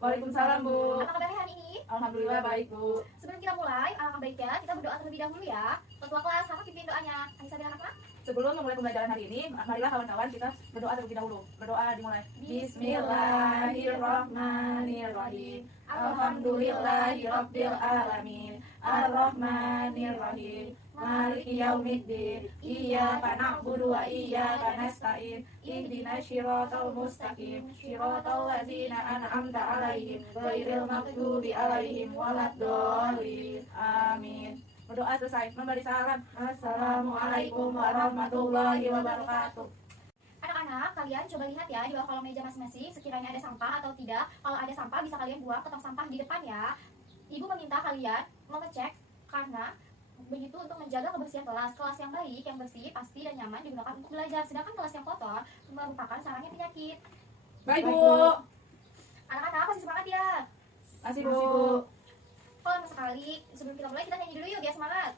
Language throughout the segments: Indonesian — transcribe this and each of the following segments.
Waalaikumsalam, Bu. Apa kabarnya hari ini? Alhamdulillah baik, Bu. Sebelum kita mulai, alangkah baiknya kita berdoa terlebih dahulu ya. Ketua kelas, sama pimpin doanya. Anissa dan anak-anak. Sebelum memulai pembelajaran hari ini, marilah kawan-kawan kita berdoa terlebih dahulu. Berdoa dimulai. Bismillahirrahmanirrahim. Alhamdulillahirabbil alamin. Arrahmanirrahim. Maliki yaumiddin. Iyyaka na'budu wa iyyaka nasta'in. Ihdinas shiratal mustaqim. Shiratal ladzina an'amta 'alaihim ghairil maghdubi 'alaihim waladdallin. Amin. Berdoa selesai, memberi salam. Assalamualaikum warahmatullahi wabarakatuh. Anak-anak, kalian coba lihat ya di bawah kolong meja masing-masing sekiranya ada sampah atau tidak. Kalau ada sampah bisa kalian buang ke tong sampah di depan ya. Ibu meminta kalian mengecek karena begitu untuk menjaga kebersihan kelas. Kelas yang baik, yang bersih, pasti dan nyaman digunakan untuk belajar. Sedangkan kelas yang kotor merupakan sarangnya penyakit. Baik, Bu. Anak-anak masih semangat ya? Masih, Bu. Kalau sekali sebelum kita mulai kita nyanyi dulu yuk biar semangat.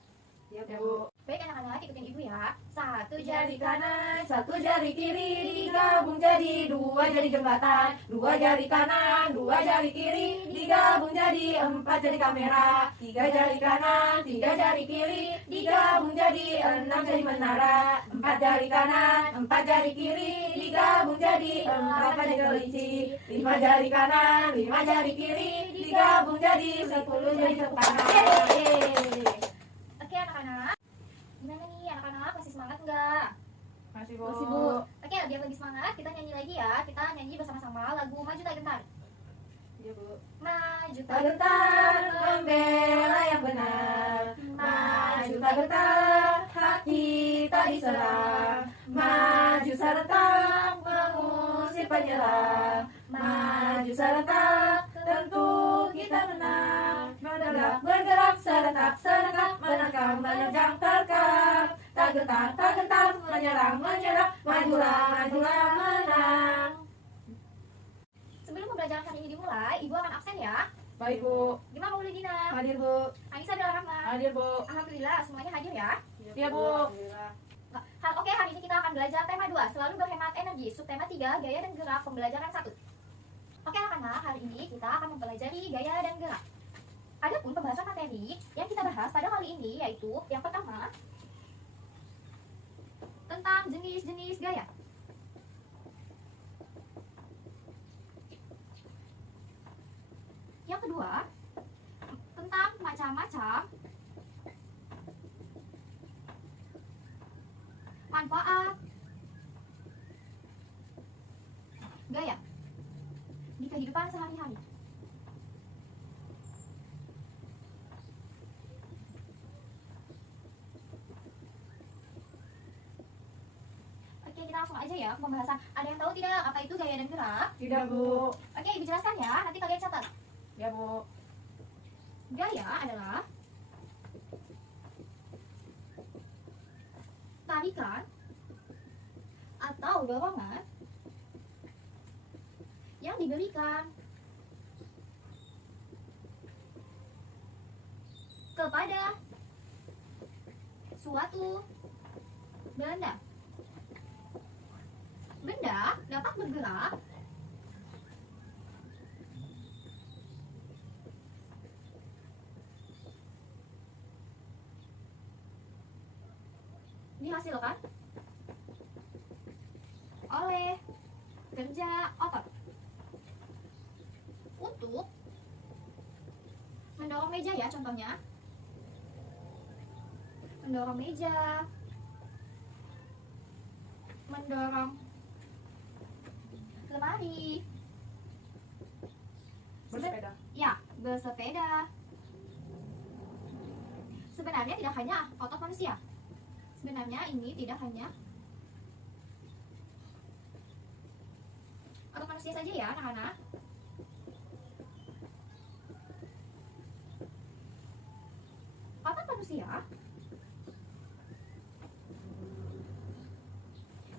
Ya, Bu. Baik anak-anak, ikutin ibu ya. Satu Jari jari kanan, satu jari kiri, digabung jadi dua jari jembatan. Dua jari kanan, dua jari kiri, digabung jadi empat jari kamera. Tiga jari kanan, tiga jari kiri, digabung jadi enam jari menara. Empat jari kanan, empat jari kiri, digabung jadi empat jari kelinci. Lima jari kanan, lima jari kiri, digabung jadi 10 jari tepuk tangan. Yeay. Oke anak-anak, gimana nih anak-anak, masih semangat nggak? Masih, Bu. Masih, Bu. Oke, biar lebih semangat kita nyanyi lagi ya. Kita nyanyi bersama-sama lagu Maju Tak Gentar. Iya, Bu. Maju Tak gentar membela yang benar, maju tak gentar hak kita diserang, maju serentak mengusir penyerang, maju serentak tentu kita menang. Bergerak bergerak serentak serentak menerkam menerjang terkam, tak gentar menyerang menyerang, majulah majulah menang. Sebelum pembelajaran kali ini dimulai, Ibu akan absen ya. Baik, Bu. Gimana Maulidina? Hadir, Bu. Anissa dan Rahma. Hadir, Bu. Alhamdulillah semuanya hadir ya. Iya, Bu. Oke, hari ini kita akan belajar tema 2, selalu berhemat energi. Subtema 3, gaya dan gerak pembelajaran 1. Oke anak-anak, hari ini kita akan mempelajari gaya dan gerak. Adapun pembahasan materi yang kita bahas pada kali ini yaitu yang pertama tentang jenis-jenis gaya. Yang kedua tentang macam-macam manfaat gaya di kehidupan sehari-hari. Oke, kita langsung aja ya ke pembahasan. Ada yang tahu tidak apa itu gaya dan gerak? Tidak, Bu. Oke, Ibu jelaskan ya, nanti kalian catat. Ya, Bu. Gaya adalah tarikan atau dorongan yang diberikan kepada suatu benda. Benda dapat bergerak dihasilkan oleh kerja otot untuk mendorong meja ya, contohnya mendorong meja, mendorong lemari, Bersepeda. ya, bersepeda. Sebenarnya tidak hanya otot manusia. Sebenarnya ini tidak hanya otot manusia saja ya anak-anak. Otot manusia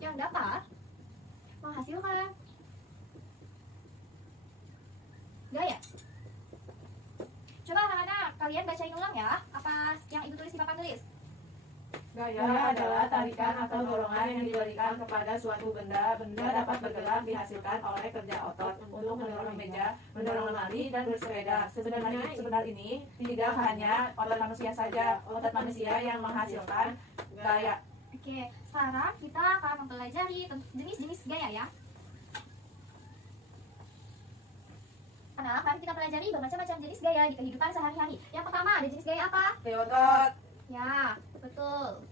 yang dapat menghasilkan gaya. Coba anak-anak kalian bacain ulang ya apa yang ibu tulis di papan tulis. Gaya adalah tarikan atau dorongan yang diberikan kepada suatu benda. Benda dapat bergerak dihasilkan oleh kerja otot untuk mendorong meja, mendorong lemari, dan bersepeda. Sebenarnya ini tidak hanya otot manusia saja, otot manusia yang menghasilkan gaya. Oke, sekarang kita akan mempelajari jenis-jenis gaya ya. Anak, mari kita pelajari bermacam-macam jenis gaya di kehidupan sehari-hari. Yang pertama, ada jenis gaya apa? Gaya otot, Ya, betul.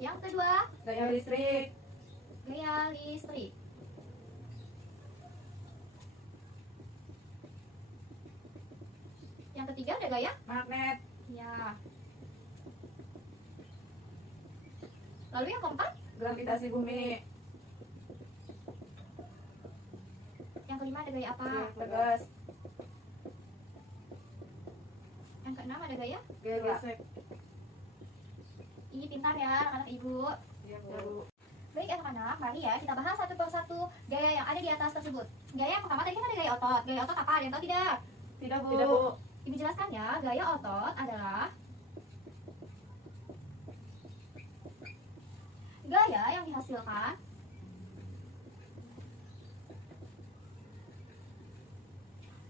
Yang kedua, gaya listrik, gaya listrik. Yang ketiga, ada gaya? magnet, Ya. Lalu yang keempat, gravitasi bumi, yang kelima ada gaya apa? tegas, Yang keenam ada gaya? gaya gesek. Ini pintar ya anak-anak ibu. Ya, Bu. Baik anak-anak, mari ya kita bahas satu persatu gaya yang ada di atas tersebut. Gaya yang pertama tadi kan ada gaya otot. Gaya otot apa? Ada yang tahu tidak? Tidak, Bu. Ibu jelaskan ya, gaya otot adalah gaya yang dihasilkan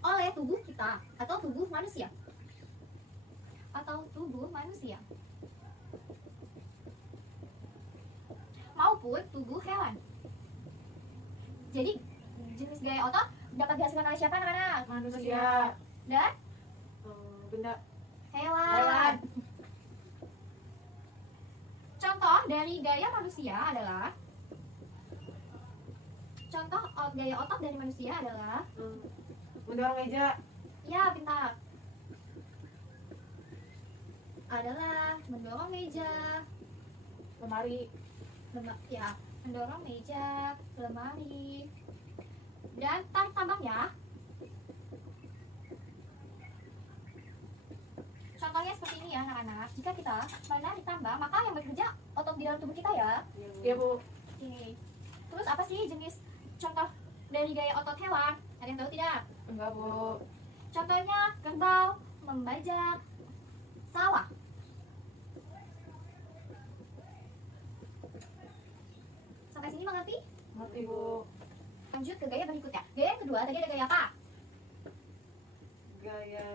oleh tubuh kita atau tubuh manusia. Maupun tubuh hewan. Jadi jenis gaya otot dapat dihasilkan oleh siapa anak-anak? Manusia, Dan benda, hewan. Contoh dari gaya manusia adalah gaya otot dari manusia adalah mendorong meja, ya pintar. Adalah mendorong meja, lemari, mendorong meja, lemari, dan tarik tambangnya. Contohnya seperti ini ya anak-anak. Jika kita menarik tambang, maka yang bekerja otot di dalam tubuh kita ya. ya, Bu. Oke. Terus apa sih jenis contoh dari gaya otot hewan? Ada yang tahu tidak? Enggak, Bu. Contohnya kerbau membajak sawah. Sampai sini mengerti? Ngerti, Bu. Lanjut ke gaya berikutnya. Gaya yang kedua tadi ada gaya apa? Gaya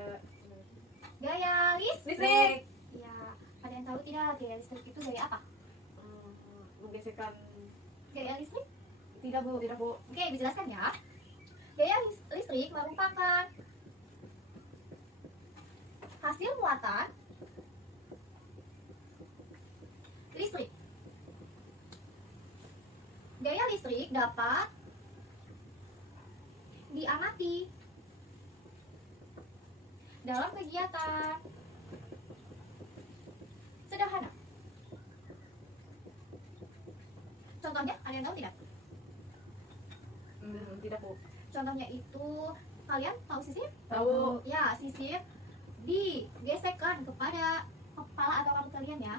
Listrik. Ya, ada yang tahu tidak gaya listrik itu gaya apa? Menggesekkan. Gaya listrik? Tidak, Bu. Tidak, Bu. Oke, Ibu jelaskan ya. Gaya listrik merupakan hasil muatan listrik. Gaya listrik dapat diamati dalam kegiatan sederhana. Contohnya, ada yang tahu tidak? Tidak, Bu. Contohnya itu, kalian tahu sisir? Tahu. Ya, sisir digesekkan kepada kepala atau rambut kalian ya.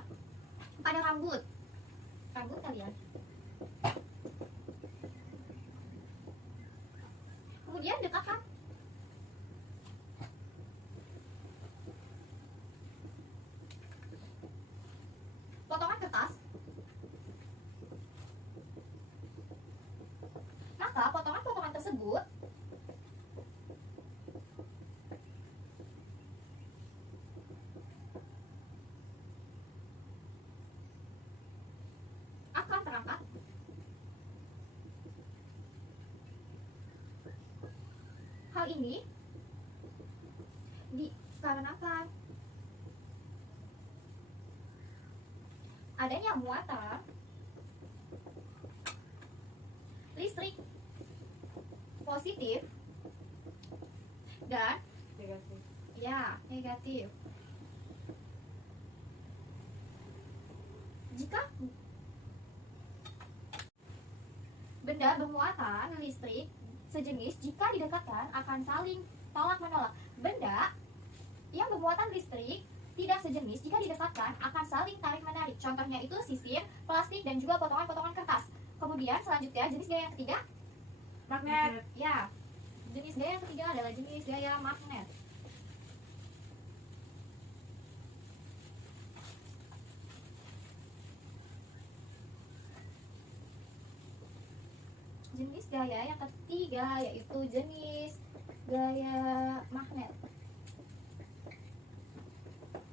Pada rambut kalian. Kemudian dekatkan potongan kertas. Maka potongan-potongan tersebut akan terangkat hal ini dikarenakan adanya muatan listrik positif dan negatif. Jika benda bermuatan listrik sejenis jika didekatkan akan saling tolak-menolak. Benda yang bermuatan listrik tidak sejenis jika didekatkan akan saling tarik-menarik. Contohnya itu sisir, plastik, dan juga potongan-potongan kertas. Kemudian selanjutnya jenis gaya yang ketiga, Magnet. ya, jenis gaya yang ketiga adalah jenis gaya magnet. jenis gaya yang ketiga yaitu jenis gaya magnet.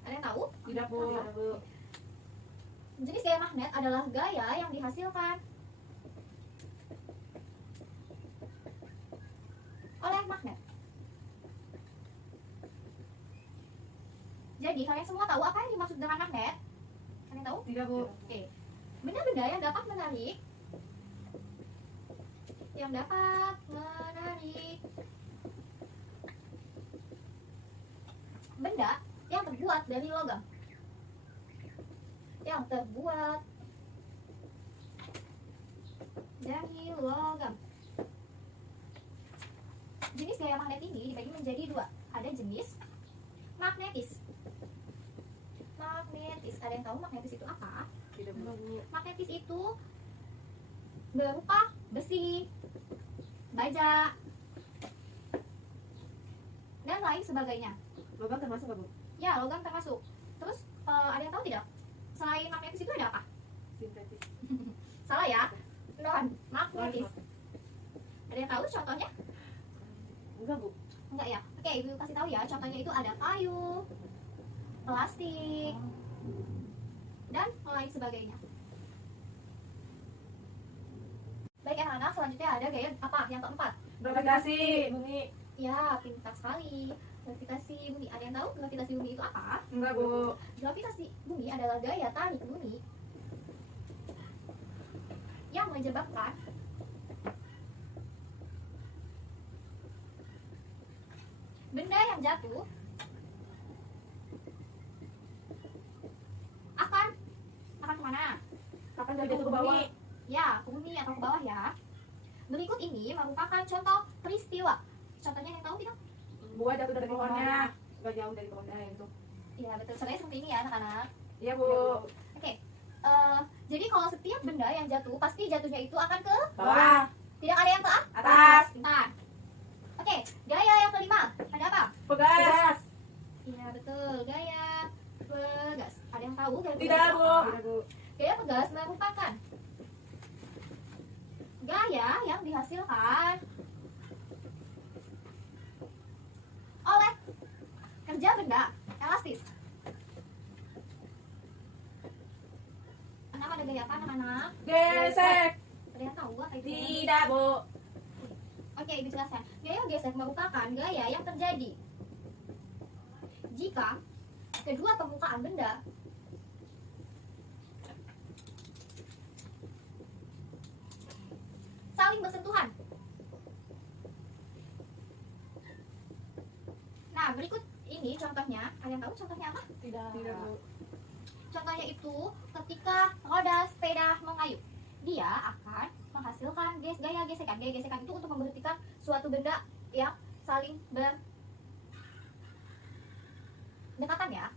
Ada yang tahu? Tidak, Bu. Jenis gaya magnet adalah gaya yang dihasilkan oleh magnet. Jadi kalian semua tahu apa yang dimaksud dengan magnet? Kalian tahu? Tidak, Bu. Oke. Benda-benda yang dapat menarik benda yang terbuat dari logam. Yang terbuat dari logam. Jenis gaya magnet ini dibagi menjadi dua. Ada jenis magnetis. Magnetis. Ada yang tahu magnetis itu apa? Tidak, Bu. Magnetis itu berupa besi, baja, dan lain sebagainya. Logam termasuk nggak, Bu? Ya, logam termasuk. Terus ada yang tahu tidak? Selain magnetis itu ada apa? Sintetis. Salah ya? Non magnetis. Ada yang tahu contohnya? Enggak, Bu. Enggak ya? Oke, ibu kasih tahu ya. Contohnya itu ada kayu, plastik, dan lain sebagainya. Baik anak-anak, selanjutnya ada gaya apa? Yang keempat. Gravitasi bumi. Ya, pintar sekali. Gravitasi bumi. Ada yang tahu gravitasi bumi itu apa? Enggak, Bu. Gravitasi bumi adalah gaya tarik bumi yang menyebabkan benda yang jatuh akan kemana? Akan jatuh ke bawah. Ya, ke bumi atau ke bawah ya. Berikut ini merupakan contoh peristiwa. Contohnya yang tahu tidak? Buah jatuh dari pohonnya. Enggak jauh dari pohonnya itu. Ya, betul. Sebenarnya seperti ini ya anak-anak. Iya, Bu. Oke. Jadi kalau setiap benda yang jatuh, pasti jatuhnya itu akan ke Bawah. tidak ada yang ke Atas. Pintar. Oke, gaya yang kelima. Ada apa? Pegas. Iya, betul. Gaya pegas. Ada yang tahu gaya pegas? Tidak, itu Bu. apa? Tidak, Bu. Gaya pegas merupakan gaya yang dihasilkan oleh kerja benda elastis. Anak ada gaya apa anak-anak? Gesek. Ada yang tahu apa itu? Tidak, Bu. Oke, ibu jelaskan. Gaya gesek merupakan gaya yang terjadi jika kedua permukaan benda saling bersentuhan. Nah, berikut ini contohnya. Ada yang tahu contohnya apa? Tidak, Bu. Contohnya itu ketika roda sepeda mengayuh, dia akan menghasilkan gaya gesekan. Gaya gesekan itu untuk memberhentikan suatu benda yang saling berdekatan ya.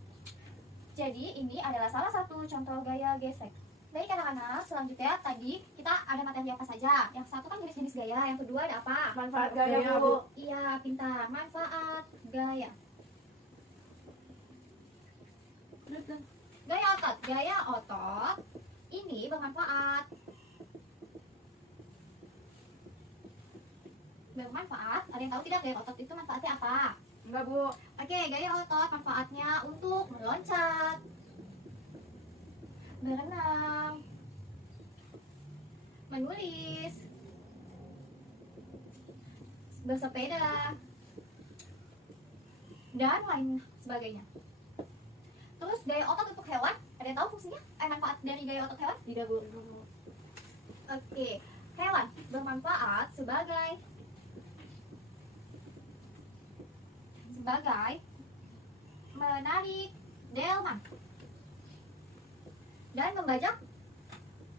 Jadi ini adalah salah satu contoh gaya gesek. Baik anak-anak, selanjutnya tadi kita ada materi apa saja. Yang satu kan jenis-jenis gaya, yang kedua ada apa? Manfaat gaya, Bu. Iya, pintar. Manfaat gaya. Gaya otot. Gaya otot ini bermanfaat. Bermanfaat. Ada yang tahu tidak gaya otot itu manfaatnya apa? Enggak, Bu. Oke, gaya otot manfaatnya untuk meloncat, berenang, menulis, bersepeda, dan lain sebagainya. Terus gaya otot untuk hewan, ada yang tahu fungsinya? Manfaat dari gaya otot hewan? Tidak, Bu. Oke, hewan bermanfaat sebagai menarik delman dan membajak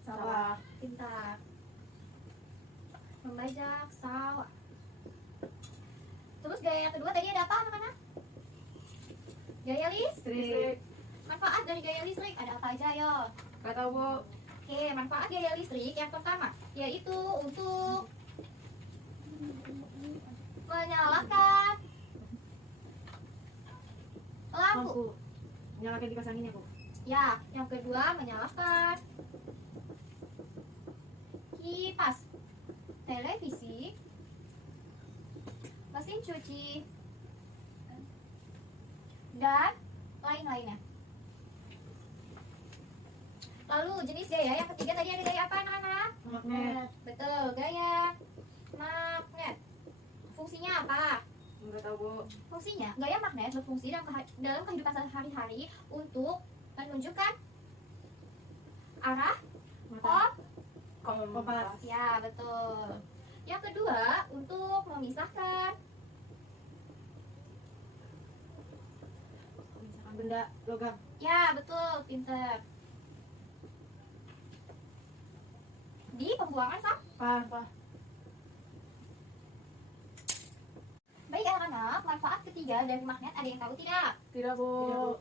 Sawah. pintar. Membajak sawah. Terus gaya yang kedua tadi ada apa anak-anak? Gaya listrik. Manfaat dari gaya listrik ada apa aja yo? Enggak tahu, Bu. Oke, manfaat gaya listrik yang pertama yaitu untuk menyalakan lampu. Nyalakan kipas anginnya, Bu. Ya, yang kedua menyalakan kipas televisi, mesin cuci, dan lain-lainnya. Lalu jenis gaya yang ketiga tadi ada gaya apa anak-anak? Magnet. Betul, gaya magnet. Fungsinya apa? Enggak tahu, Bu. Fungsinya, gaya magnet berfungsi dalam kehidupan sehari-hari untuk menunjukkan arah Kompas. ya, betul. Yang kedua, untuk memisahkan Misalkan benda logam. ya, betul, pinter. Di pembuangan sampah. Baik anak-anak, manfaat ketiga dari magnet ada yang tahu tidak? Tidak, Bu.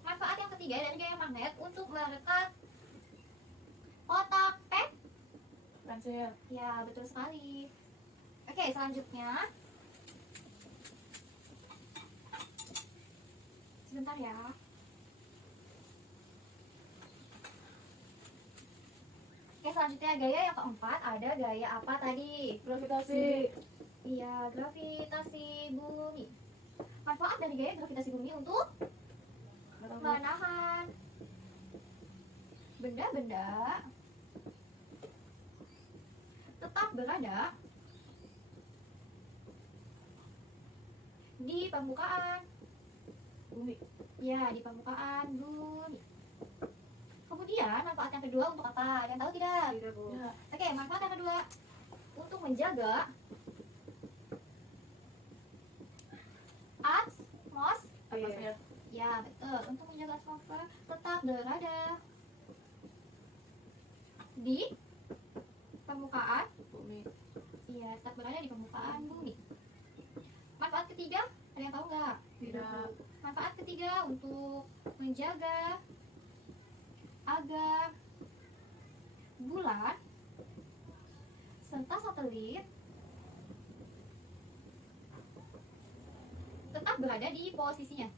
Manfaat yang ketiga dari gaya magnet untuk merekat kotak Pensil. ya, betul sekali. Oke, selanjutnya sebentar ya. Oke, selanjutnya gaya yang keempat ada gaya apa tadi? Gravitasi. Iya, gravitasi bumi. Manfaat dari gaya gravitasi bumi untuk Enggak tahu, Bu. menahan benda-benda tetap berada di permukaan. Bumi. Ya, di permukaan bumi. Kemudian manfaat yang kedua untuk apa? Ada yang tahu tidak? Tidak, Bu. Oke, manfaat yang kedua untuk menjaga atmosfer. Ya, betul. Untuk menjaga atmosfer tetap berada di permukaan. Bumi. Iya, tetap berada di permukaan bumi. Manfaat ketiga, ada yang tahu nggak? Tidak. Manfaat ketiga untuk menjaga agar bulan serta satelit tetap berada di posisinya.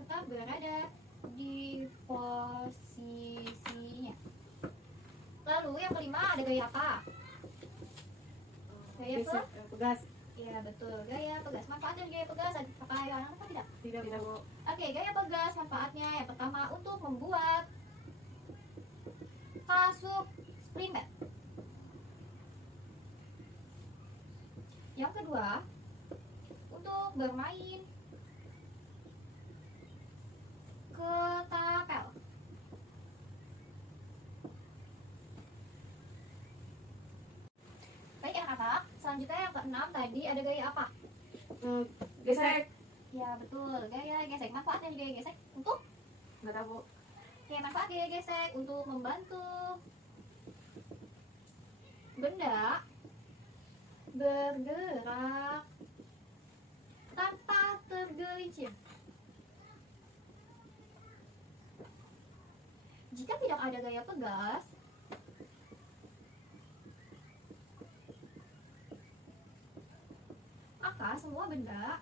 Tetap berada di posisinya. Lalu yang kelima ada gaya apa? Gaya Pegas. Iya, betul, gaya pegas. Manfaat dari gaya pegas apa ya anak-anak tidak? Tidak, Bu. Oke, gaya pegas manfaatnya yang pertama untuk membuat kasur primer. Yang kedua, untuk bermain ketapel. Baik anak-anak, selanjutnya yang keenam tadi ada gaya apa? Gesek. Ya, betul, gaya gesek. Manfaat dari gaya gesek untuk Enggak tahu, Bu. Oke, manfaat gaya gesek untuk membantu benda bergerak tanpa tergelincir. Jika tidak ada gaya pegas, maka semua benda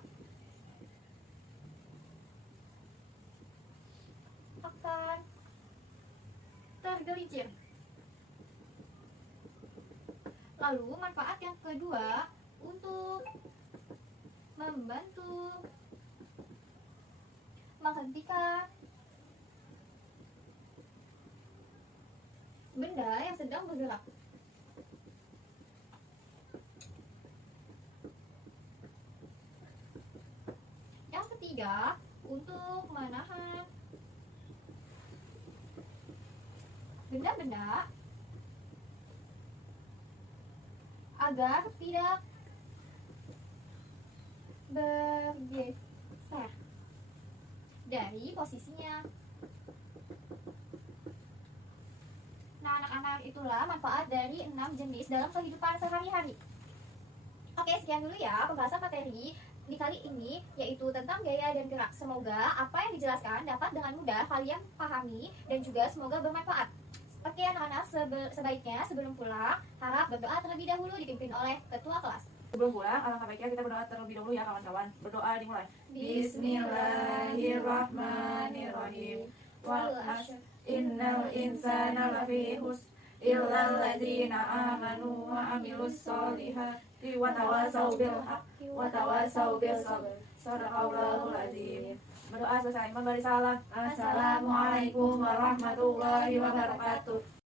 akan tergelincir. Lalu manfaat yang kedua untuk membantu menghentikan benda yang sedang bergerak. Yang ketiga untuk menahan benda-benda agar tidak bergeser dari posisinya. Nah, anak-anak, itulah manfaat dari 6 jenis dalam kehidupan sehari-hari. Oke, sekian dulu ya pembahasan materi di kali ini, yaitu tentang gaya dan gerak. Semoga apa yang dijelaskan dapat dengan mudah kalian pahami dan juga semoga bermanfaat. Oke anak-anak, sebaiknya sebelum pulang harap berdoa terlebih dahulu dipimpin oleh ketua kelas. Sebelum pulang, alangkah baiknya kita berdoa terlebih dahulu ya kawan-kawan. Berdoa dimulai. Bismillahirrahmanirrahim. Wal asr innal insana lafi khusr illal ladzina amanu wa amilus solihati wa tawasau bil haqqi wa tawasau bis sabr. Shadaqallahul azim. Berdoa selesai memberi salam. Assalamualaikum warahmatullahi wabarakatuh.